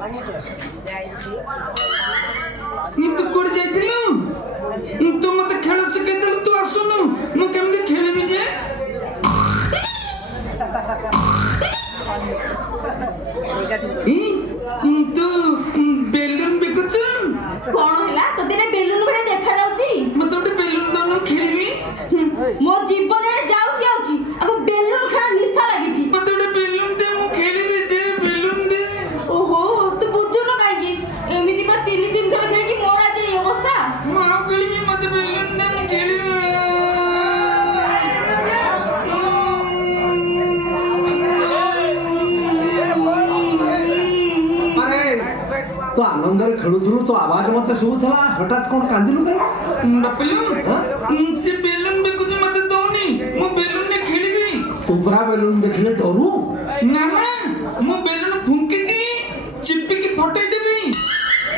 तू कोड जाइथिलु तू मते खेल शिखाई देलु तू आसुनु मु केमते खेलबी जे तू बेलून बिकुछु कौन हैला तो तेरे बेलून भरे देखा जाउची मते ओटे बेलून दोनु खेलबी मो जीवन रे जाउची अब बेलून खेल निशा लागिची मते ओटे बेलून दे मु खेलबी दे बेलून दे ओहो तू बुझु न काई की एमिति बा 3 दिन धर खेल की मोरा जे अवस्था मारो खेलबी मते बेलून दे मु खेलबी तो आनंद रे खेलुथुलु तो आवाज मते सुबुथला हठात कोन कांदिलु के बपलु से बेलून बिकुछु मते दोनी मु बेलून ने खेलबी तू बरा बेलून देखले डरू ना ना मु बेलून फुंके की चिपकी की फटाई देबी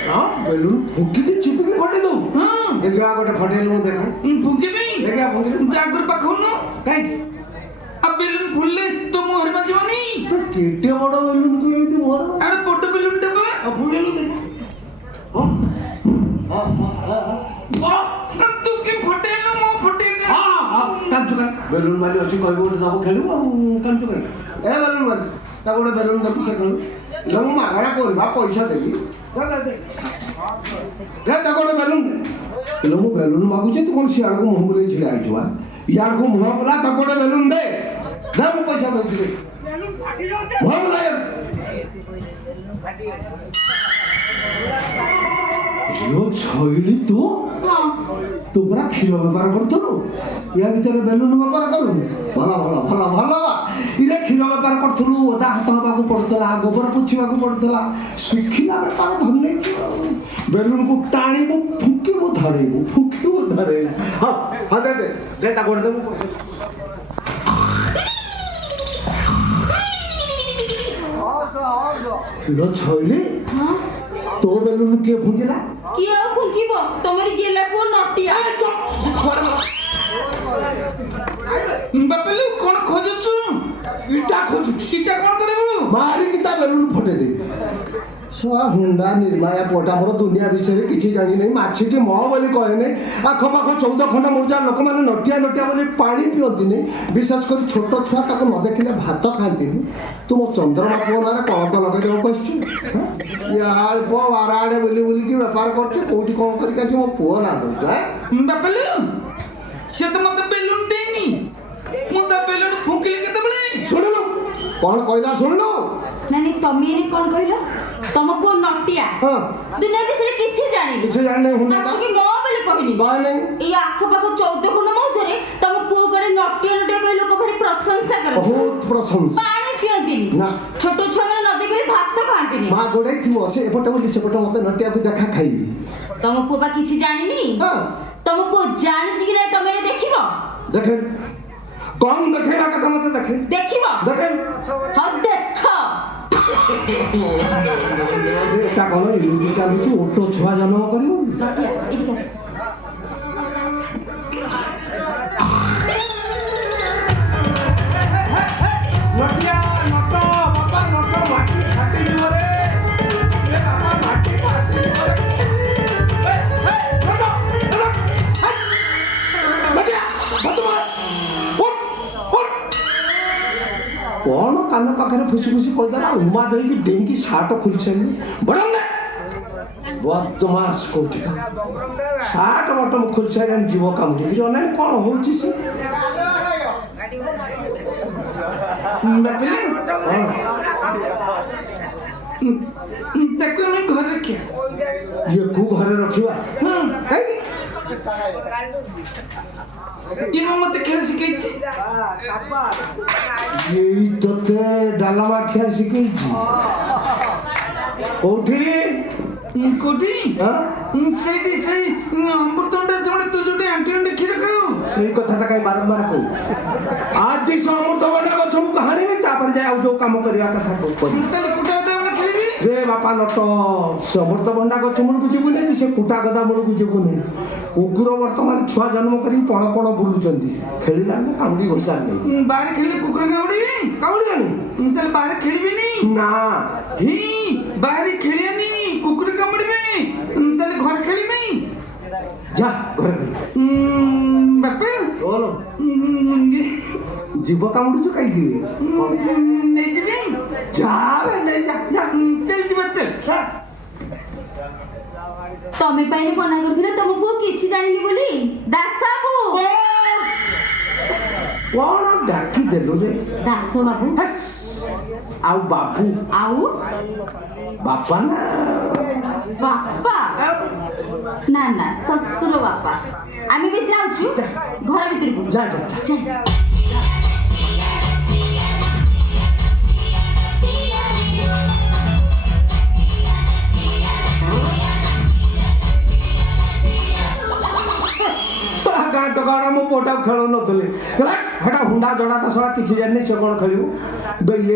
हां बेलून फुंकी के चिपकी के फटे दो हां देखा गोटे फटेल मु देखा फुंकेबी देखा फुंके जागर पाखनु काई अब बेलून फुलले तो मोहर मा जवानी तो केटे बड़ बेलून को एमती मोर अरे बड़ बेलून देबा अब फुकेलु दे हां तू के फटेल मो फटे दे हां काम चुका बेलून वाली अछि कहबो दबो खेलु काम चुका ए बेलून वाली ता गोटे बेलून दबो से खेलु लम मागरा करबा पैसा देबी दे ता गोटे बेलून दे लम बेलून मागु जे तू कोन सियाड़ को मुंह बोले छिड़ा आइछवा यार को मुंह बोला ता गोटे बेलून दे दम पैसा दउ छी मुंह बोला यो छइली तू हां तू बरा क्षीर व्यापार करथलो या भीतर बेलून व्यापार करू भला भला भला भला बा इरे क्षीर व्यापार करथलु ओता हाथ हबा को पड़तला गोबर पुछिबा को पड़तला सुखिला व्यापार धरले बेलून को टाणी को फुके वो धरे हां हां दे ता गोड़ दे लो छइली हां तो बेलून के फुकिला की आ फुकीबो तमरी गेला को नटिया बपलु कोन खोजछु इटा खोजु सीटा कोन करबु मारी की ता बेलून फटे दे छुआ हुंडा निर्माया पोटा मोर दुनिया विषय रे किछि जानि नै माछि के मह बोली कहे नै आखो पाखो 14 खंड मौजा लोक माने नटिया बोली पानी पियंती नै विशेष कर छोट छुआ ताको न देखिले भात खांती नै तुम चंद्रमा कोना रे कलक लगे जो कहछु यार पो वाराडे बोली की व्यापार करछ कोठी कोन करि कासी मो पुओ ना दो बपलु से तो मते बेलून देनी मुंडा बेलून फुंकिले केते बळे सुनलो कोन कहला सुनलो नानी तमे ने कोन कहलो तम को नटिया हां दुनिया विषय किछि जानि किछि जानि नै हुना माछ की मो बोली कहनी बाय नै ए आखो पाखो 14 खंड मौजरे तम पो करे नटिया कहि लोक भरी प्रशंसा करे बहुत प्रशंसा पानी पियंतिनी ना छोट छुआ न देखले भात खांतिनी मां गोड़े थी से एपटे बोली सेपटे मते नटिया को देखा खाइबी तम पो बा किछि जानिनी हां तम पो जानिछि कि नै तमे देखिबो देखे कौन देखेगा कथा मते देखे देखिबो देखे ह देख एटा कोन इलुजी चालुची ओटो छुआ जन्म करियो नटिया इडी कस नटिया नटो बाबा नटो माटी फाटी दिवरे ए बाबा माटी फाटी दिवरे ए नटो नटिया बदमाश उठ कौन कान पाखरे फुसी फुसी कहदा उमा देई की डेंकी साट खुलछनी बडम ने बदमाश कोठी का साट बटम खुलछनी जीव काम की जने कोन होउची से बपलु ताको ने घर रखे ये को घरे रखिवा काई इनो मते खेल सिखैछि ये तते डालमा खिया सिखै छी कोठी कोठी हां सेठी सही अमृतंडा जोड़े तू जोड़े आंटी खीर खाओ सही कथाटा काई बारंबार कहू आज जी समृद्ध बना गछ मु कहानी में तापर जाय आ जो काम करिया कथा को तले कुटा दावना खेलबी रे बापा नट समृद्ध बंडा गछ मुड़ को जीवु नै से कुटा गदा मुड़ को जीवु नै उग्र वर्तमान छुआ जन्म करी पण पण बुलुचंदी खेलिला ने काम की घोषा नै बाहर खेले कुकुर काउडी काउडी तले बाहर खेलबी नहीं ना ही ବାହାରେ ଖେଳିବାନି କୁକୁର କାମୁଡ଼ିବେ ତାହେଲେ ଘରେ ଖେଳିବି ଯା ଘରେ ଖେଳ ବାପା ବୋଲ ଜୀବ କାମୁଡୁଛୁ କାହିଁକି ନେଇଯିବି ଯା ବେ ନେଇ ଯା ଯା ଚାଲ ଯିବା ଚାଲ ତମେ ପାଇଲେ ମନା କରୁଥିଲେ ତମ ପୁଅ କିଛି ଜାଣିନି ବୋଲି ଦାସ ବାବୁ କଣ ଡାକି ଦେଲୁ ରେ ଦାସ ବାବୁ ହେସ୍। ଆଉ ବାବୁ ଆଉ ବାପା ନା ବାପା ନା ନା ଶ୍ୱଶୁର ବାପା ଆମେ ବି ଯାଉଛୁ ଘର ଭିତରକୁ ଯା ଯା ଯା ଯା। ଶଳା ଗାଁ ଟୋକାଟା ମୋ ପୁଅଟାକୁ ଖେଳଉନଥିଲେ ହେଲା ହେଟା ହୁଣ୍ଡା ଜଣାଟା ଶଳା କିଛି ଜାଣିନି ସେ କ'ଣ ଖେଳିବୁ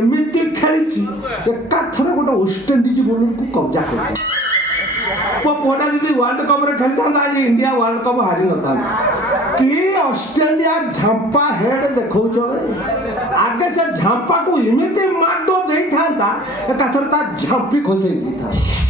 ଏମିତି ଖେଳିଛି ଏକାଥରେ ଗୋଟେ ୱେଷ୍ଟଇଣ୍ଡିଜ ବୋଲରକୁ କବ୍ଜା କରିଛି ମୋ ପୁଅଟା ଯଦି ୱାର୍ଲଡ କପ୍ରେ ଖେଳିଥାନ୍ତା ଆଜି ଇଣ୍ଡିଆ ୱାର୍ଲଡ କପ୍ ହାରିନଥାନ୍ତା କି ଅଷ୍ଟ୍ରେଲିଆ ଝାମ୍ପା ହେଡ୍ ଦେଖଉଛ ଆଗେ ସେ ଝାମ୍ପାକୁ ଏମିତି ମାଡ଼ ଦେଇଥାନ୍ତା ଏକାଥରେ ତା ଝାମ୍ପି ଖସେଇ ଦେଇଥାନ୍ତା